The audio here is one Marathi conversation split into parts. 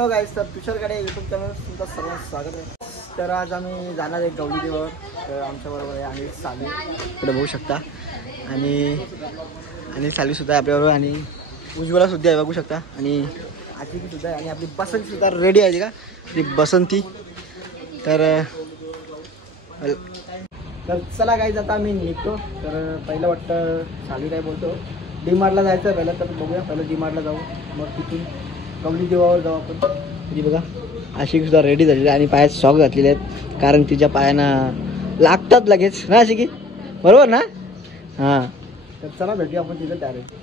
हॅलो गाईज, तर तुषारकडे यूट्यूब चॅनल तुमचं सर्वांचं स्वागत आहे. तर आज आम्ही जाणार आहे गवली देवावर. तर आमच्याबरोबर आहे आणि साली इकडे बघू शकता आणि सालीसुद्धा आहे आपल्याबरोबर आणि उज्ज्वलासुद्धा आहे बघू शकता आणि आशिकीसुद्धा आहे आणि आपली बसंतीसुद्धा रेडी आहे का आपली बसंती. तर चला गाईज आता आम्ही निघतो. तर पहिलं वाटतं साली काय बोलतो डीमार्टला जायचं पहिलं. तर बघूया पहिलं डीमार्टला जाऊ, मग तिथून गवली देवावर जाऊ आपण. तरी बघा आशिकीसुद्धा रेडी झालेली आहे आणि पायात सॉक घातलेले आहेत कारण तिच्या पायांना लागतात लगेच ना आशिकी, बरोबर ना? हां, तर चला भेटूया आपण तिथं डायरेक्ट.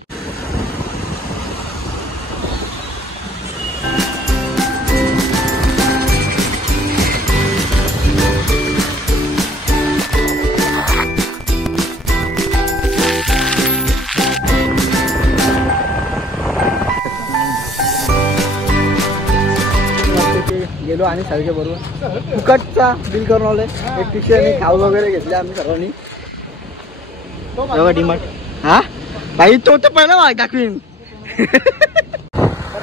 गेलो आणि सारख्या बरोबर फुकटचा बिल करून आलोय. एक टिशर्ट आणि खाऊ वगैरे घेतले आम्ही सर्वांनी. डीमार्ट हा भाई तो तर पहिला माग दाखवीन. तर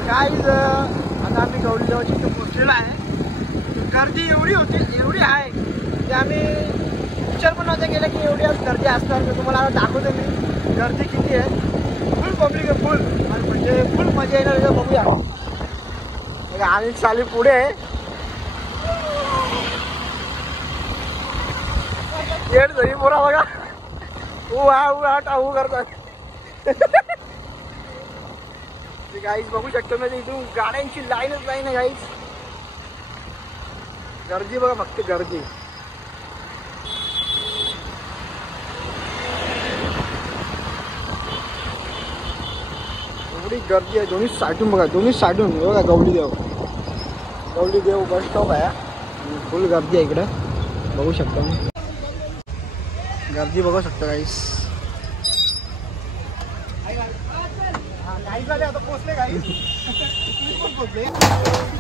काय आता आम्ही गवली देवाची इथं पोहोचलेलो आहे. गर्दी एवढी होती, एवढी आहे की आम्ही विचार पण नव्हता केला की एवढी आज गर्दी असणार. तर तुम्हाला आता दाखवतो मी गर्दी किती आहे. फुल पब्लिक आहे, फुल म्हणजे फुल मजा येणार. बघूया आणि चाली पुढे आहे. येड झरी पोरा बघा टाऊ करतात. गाईज बघू शकतो ना, इथून गाड्यांची लाईनच लाईन आहे गाईज. गर्दी बघा फक्त गर्दी. एवढी गर्दी आहे दोन्ही साईडून बघा, दोन्ही साईडून बघा. गवली देव बस स्टॉप आहे. फुल गर्दी आहे इकडं बघू शकता मी. गर्दी बघू शकता गाईस.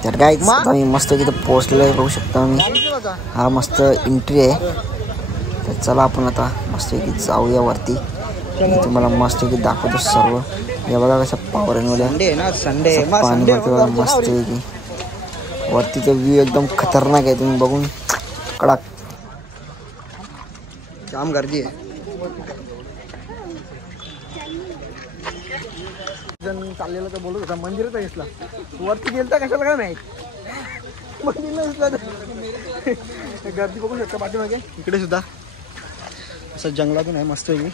तर गाईज आम्ही मस्त तिथं पोहोचलेलो बघू शकता आम्ही. हा मस्त एंट्री आहे. तर चला आपण आता मस्त जाऊया वरती. तुम्हाला मस्त दाखवतो सर्व. हे बघा कसं पावरांमध्ये पाणी भरते बघा मस्त की. वरतीचा व्ह्यू एकदम खतरनाक आहे, तुम्ही बघून कडक. जाम गर्दी आहे. जण चाललेला तर बोलत होता मंदिरात दिसला, वरती गेलता कशाला काय माहित. मंदिरला दिसला तर गर्दी बघू शकता पाठीमागे. इकडे सुद्धा असं जंगलातून आहे मस्त आहे.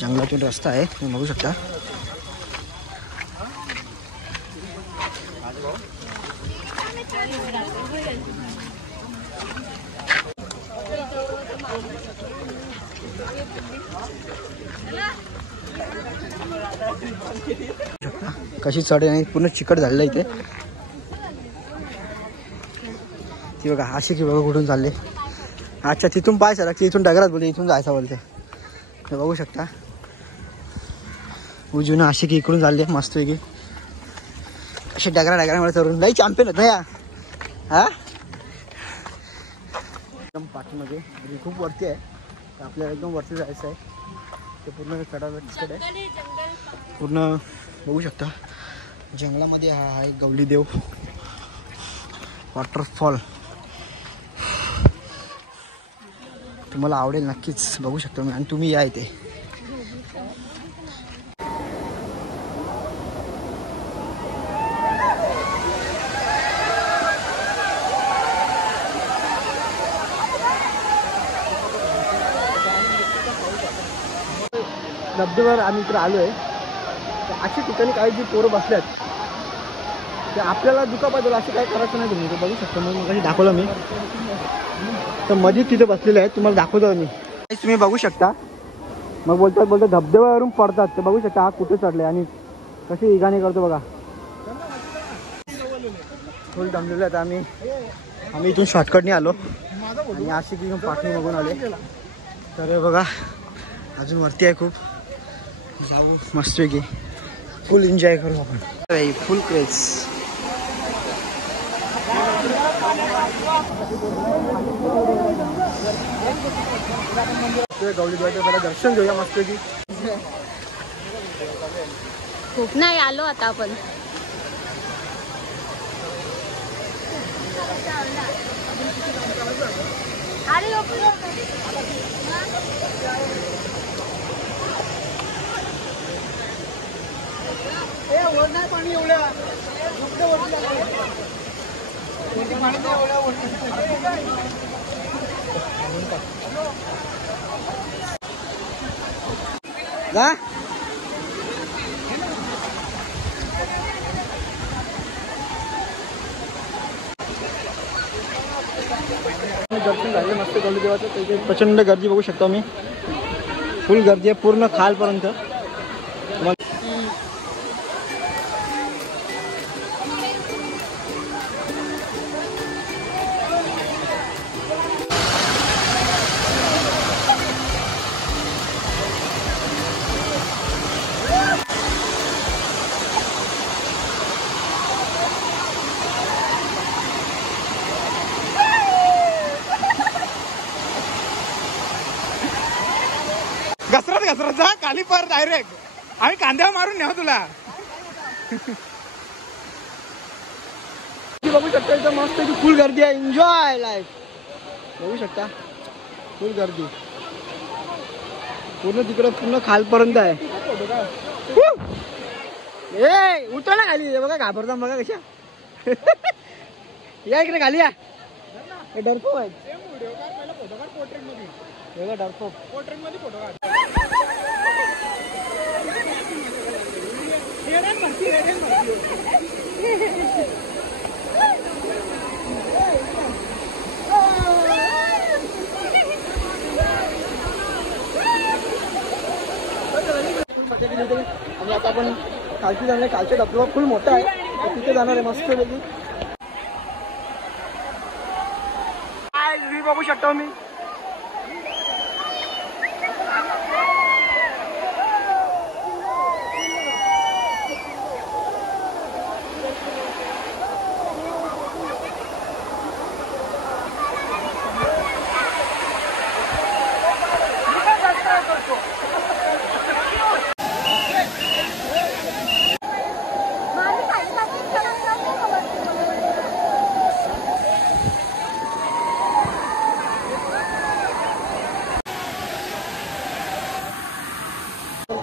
जंगलातून रस्ता आहे तुम्ही बघू शकता. कशी चढ नाही, पूर्ण चिकट झालेलं इथे. ती बघा आशिकी बघा कुठून चालले. अच्छा तिथून पाय सरकते, इथून डगरात बोलते, इथून जायचं बोलते. हे बघू शकता उजून आशिकी इकडून चालले मस्त वेगळी. असे डगरामध्ये चढून लई चॅम्पियन होत या. हा एकदम पाठीमध्ये खूप वरती आहे. आपल्याला एकदम वरती जायचं आहे. ते पूर्ण चढायला तिकडे आहे. पूर्ण बघू शकता जंगलामध्ये हा एक गवली देव वॉटरफॉल. तुम्हाला आवडेल नक्कीच बघू शकतो मी आणि तुम्ही या इथे. धबधब्यावर आम्ही इकडे आलो आहे. अशा ठिकाणी काही जी पोरं बसल्यात ते आपल्याला दुखापत असे काही करायचं नाही. तुम्ही बघू शकता. मग कधी दाखवलं मी तर मध्ये तिथे बसलेले आहेत, तुम्हाला दाखवतो मी. तुम्ही बघू शकता. मग बोलतात धबधब्यावरून पडतात. ते बघू शकता हा कुठे चढले आणि कशी इगाने करतो बघा. फुल दमलेले आहेत. आम्ही इथून शॉर्टकटने आलो आणि अशी घेऊन पाठणी बघून आले. तर बघा अजून वरती आहे खूप. जाऊ मस्तपैकी फुल एन्जॉय करू आपण. फुल क्रेज. गवली देवाचं पहिला दर्शन घेऊया मस्तपैकी. खूप नाही आलो आता आपण. पाणी एवढ्या दर्शन झाले मस्त गौली देवाचं. त्याची प्रचंड गर्दी बघू शकतो मी. फुल गर्दी आहे पूर्ण खालपर्यंत. घसरत जा खाली पर डायरेक्ट. आम्ही कांद्यावर मारून न्याव तुला. बघू शकता एकदम मस्त फुल गर्दी आहे. एन्जॉय लाईफ बघू शकता. फुल गर्दी पूर्ण तिकडे पूर्ण खालपर्यंत आहे. ए उतर ना खाली. बघा घाबरता बघा कशा. या इकडे खाली या. डरपोक आहे डरपोक. आणि आता आपण खालची जाणार. खालच्या धबधबा फुल मोठा आहे. तिथे जाणार आहे मस्त पैकी. काय बघू शकतो मी.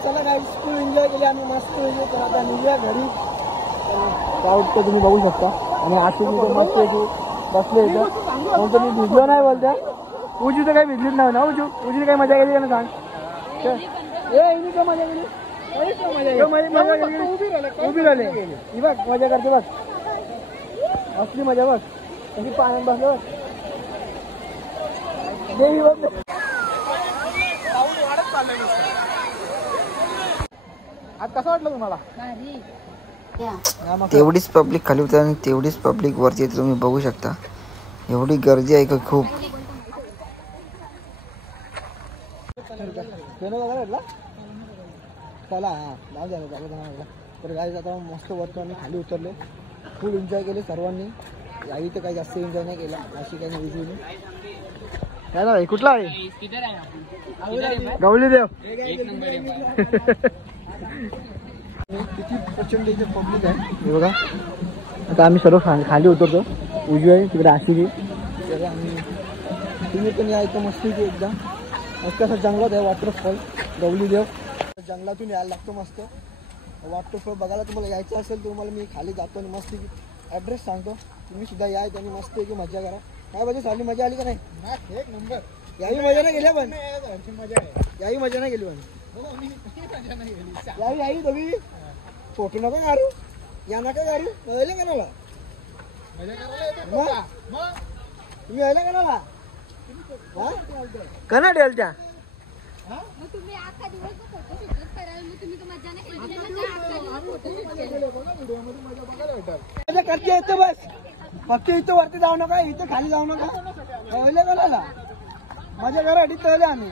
चला काय फुल एन्जॉय केली आम्ही मस्त. तर आता निघूया घरी. पाऊस तुम्ही बघू शकता. आणि आशिष मस्त बसले इथं. म्हणतो मी भिजलो नाही बोलता. उजी तर काही भिजलीच नाही ना. उजीने काही मजा केली ना सांग. ए काय मजा केली. उभी राहिले. ही बघ मजा करते बघ. असली मजा बघ. कशी पाण्यात बसलो बघ. आज कसं वाटलं तुम्हाला. तेवढीच पब्लिक खाली होती आणि तेवढीच पब्लिक वरती येते. तुम्ही बघू शकता एवढी गर्दी आहे का खूप. चला हा जाऊ द्या. तर गाईज आता मस्त वरतो आम्ही खाली उतरले. फुल एन्जॉय केले सर्वांनी. याही तर काही जास्त एन्जॉय नाही केला. अशी काही नाही विजली. काय ना कुठला आहे गवली देव. किती प्रचंड इथे पब्लिक आहे हे बघा. आता आम्ही सर्व खाली उतरतो. उजवी आहे तिकडे आशिरी. आम्ही तुम्ही पण या इथं मस्ती की एकदा. मस्त असं जंगलात आहे वॉटरफॉल गवली देव. जंगलातून यायला लागतो मस्त. वॉटरफॉल बघायला तुम्हाला यायचं असेल तर तुम्हाला मी खाली जातो आणि मस्त ॲड्रेस सांगतो. तुम्ही सुद्धा या आणि मस्त की मजा करा. काय पाहिजे साली मजा आली का नाही. एक नंबर. याही मजा नाही गेल्या पण. याही मजा नाही गेली पण. याही दोघी फोटो नका काढू. या नका काढू. मजा कणाला तुम्ही यायला कणाला कना डेलच्या. करते येते बस. फक्त इथं वरती जाऊ नका. इथं खाली जाऊ नका. कणाला मजा करा. तळले आम्ही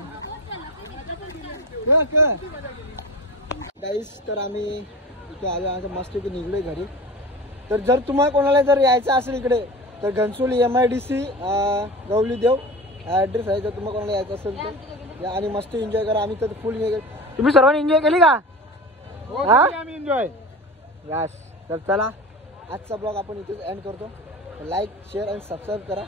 गाईस. तर आम्ही इथे आलो. आमचं मस्त इथे निघलोय घरी. तर जर तुम्हाला कोणाला जर यायचं असेल इकडे तर घनसोली MIDC गवली देव ॲड्रेस आहे. जर तुम्हाला कोणाला यायचं असेल तर या आणि मस्त एन्जॉय करा. आम्ही तर फुल एन्जॉय. तुम्ही सर्वांनी एन्जॉय केली का. आम्ही एन्जॉय यस. तर चला आजचा ब्लॉग आपण इथेच एंड करतो. लाईक शेअर आणि सबस्क्राईब करा.